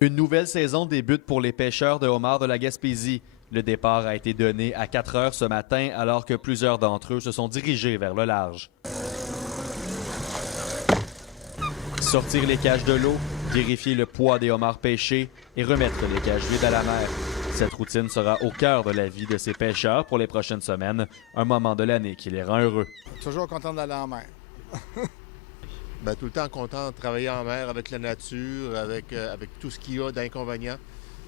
Une nouvelle saison débute pour les pêcheurs de homards de la Gaspésie. Le départ a été donné à 4 heures ce matin alors que plusieurs d'entre eux se sont dirigés vers le large. Sortir les cages de l'eau, vérifier le poids des homards pêchés et remettre les cages vides à la mer. Cette routine sera au cœur de la vie de ces pêcheurs pour les prochaines semaines, un moment de l'année qui les rend heureux. Toujours content d'aller en mer. Tout le temps content de travailler en mer avec la nature, avec tout ce qu'il y a d'inconvénients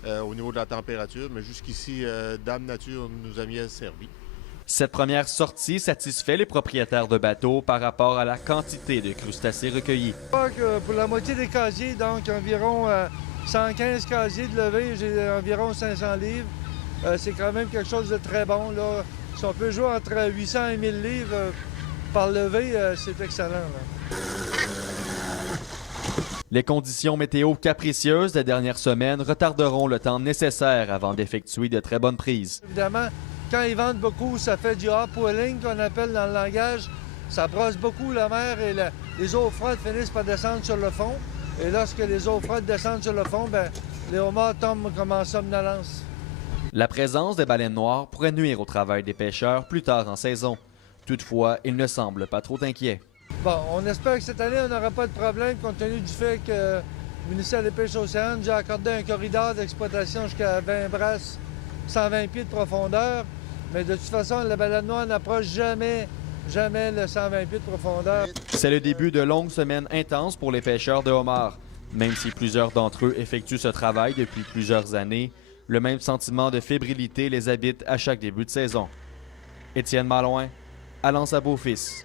au niveau de la température. Mais jusqu'ici, Dame Nature nous a bien servi. Cette première sortie satisfait les propriétaires de bateaux par rapport à la quantité de crustacés recueillis. Pour la moitié des casiers, donc environ 115 casiers de levée, j'ai environ 500 livres. C'est quand même quelque chose de très bon, là. Si on peut jouer entre 800 et 1000 livres par levée, c'est excellent, là. Les conditions météo capricieuses des dernières semaines retarderont le temps nécessaire avant d'effectuer de très bonnes prises. Évidemment, quand ils vendent beaucoup, ça fait du upwelling qu'on appelle dans le langage. Ça brosse beaucoup la mer et les eaux froides finissent par descendre sur le fond. Et lorsque les eaux froides descendent sur le fond, les homards tombent comme en somnolence. La présence des baleines noires pourrait nuire au travail des pêcheurs plus tard en saison. Toutefois, ils ne semblent pas trop inquiets. Bon, on espère que cette année, on n'aura pas de problème compte tenu du fait que le ministère des Pêches océanes a accordé un corridor d'exploitation jusqu'à 20 brasses, 120 pieds de profondeur. Mais de toute façon, la baleine noire n'approche jamais le 120 pieds de profondeur. C'est le début de longues semaines intenses pour les pêcheurs de homards. Même si plusieurs d'entre eux effectuent ce travail depuis plusieurs années, le même sentiment de fébrilité les habite à chaque début de saison. Étienne Malouin, Alance à Beaufils.